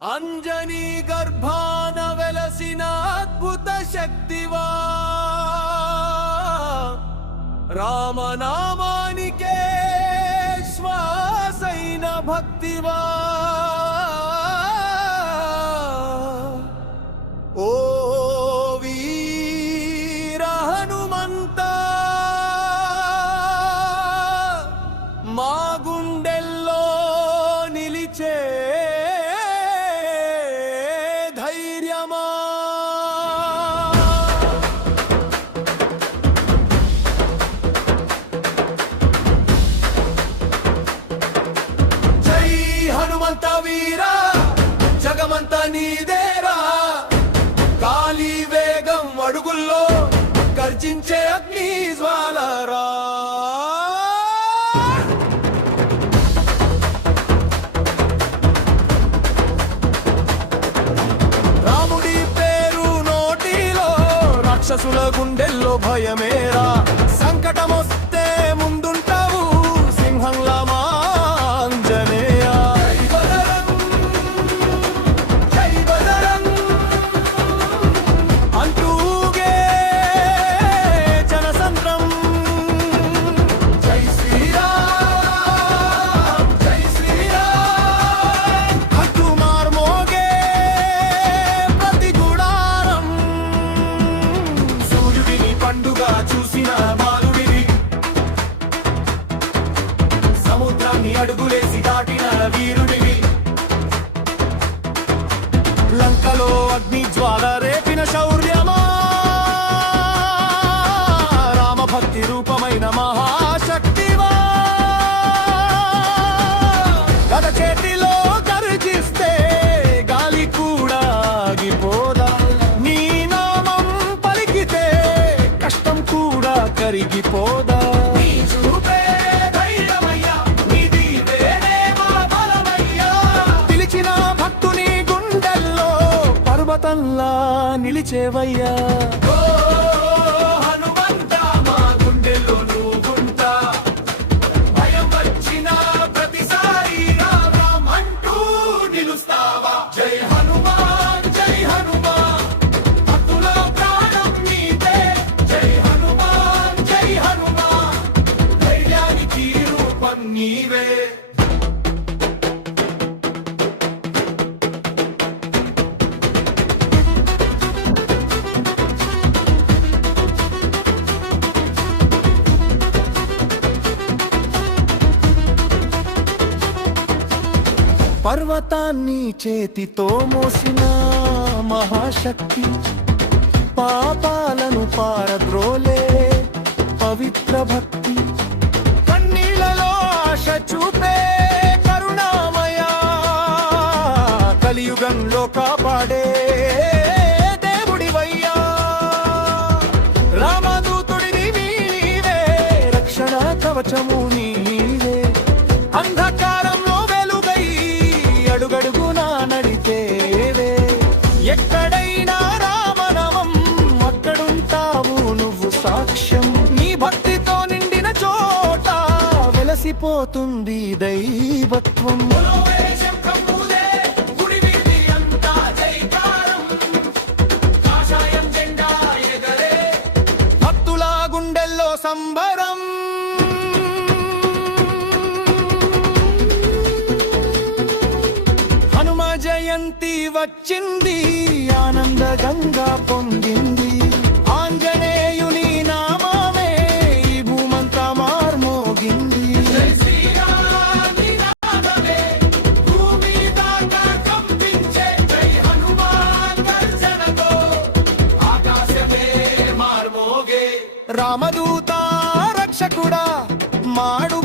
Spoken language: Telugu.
అంజనీ గర్భాన వెలసిన అద్భుత శక్తివా రామనామానికే శ్వాసైన భక్తివా ఓ వీర హనుమంత మా గుండెల్లో నిలిచే ధైర్యమా జై హనుమంత వీరా జగమంత నీదేరా కాలి వేగం అడుగుల్లో గర్జించే అగ్ని జ్వాలరా రాముడి పేరు నోటిలో రాక్షసుల గుండెల్లో భయమేరా సంకటమొస్తే ముందుంటావు సింహంలా మా ఆంజనేయ జై బజరంగ్ అంటూగే జనసంద్రం జై శ్రీరామ్ జై శ్రీరామ్ అంటూ మార్మోగే ప్రతి గుడారం సూర్యుడిని పండుగ చూసిన బాలుడిని సముద్రాన్ని అడుగులేసి దాటిన వీరుడివి లంకలో అగ్ని జ్వాల రేపిన శౌర్యమా రామభక్తి రూపమైన మహాశక్తివా గద చేతిలో గర్జిస్తే గాలి కూడా ఆగిపోదా నీ నామం పలికితే కష్టం కూడా కరిగిపోదా నీ చూపే ధైర్యమయ్యా నీది వేరే మా బలమయ్యా పిలిచిన భక్తుని గుండెల్లో పర్వతంలా నిలిచేవయ్యా ఓ హనుమంత మా గుండెల్లో నువ్వుంటా భయం వచ్చిన ప్రతిసారి రామ్ రామ్ అంటూ నిలుస్తావా జై హనుమాన్ భక్తుల ప్రాణం నీదే జై హనుమాన్ ధైర్యానికి రూపం నీవే పర్వతాన్ని చేతితో మోసిన మహాశక్తి పాపాలను పారద్రోలే పవిత్ర భక్తి కన్నీళ్లలో ఆశ చూపే కరుణామయ కలియుగంలో కాపాడే దేవుడివయ్యా రామదూతుడిని నీవే రక్షణ కవచము నీవే అంధకారంలో వెలుగై అడుగడుగునా నడితేవే ఎక్కడైనా రామనామం అక్కడుంటావు నువ్వు సాక్ష్యం నీ భక్తితో నిండిన చోట వెలసిపోతుంది దైవత్వం భక్తుల గుండెల్లో సంబరం హనుమ జయంతి వచ్చింది ఆనందగంగా పొంగింది ఆంజనేయుని నామమే ఈ భూమంతా మార్మోగింది రామదూత రక్షకుడా మాడు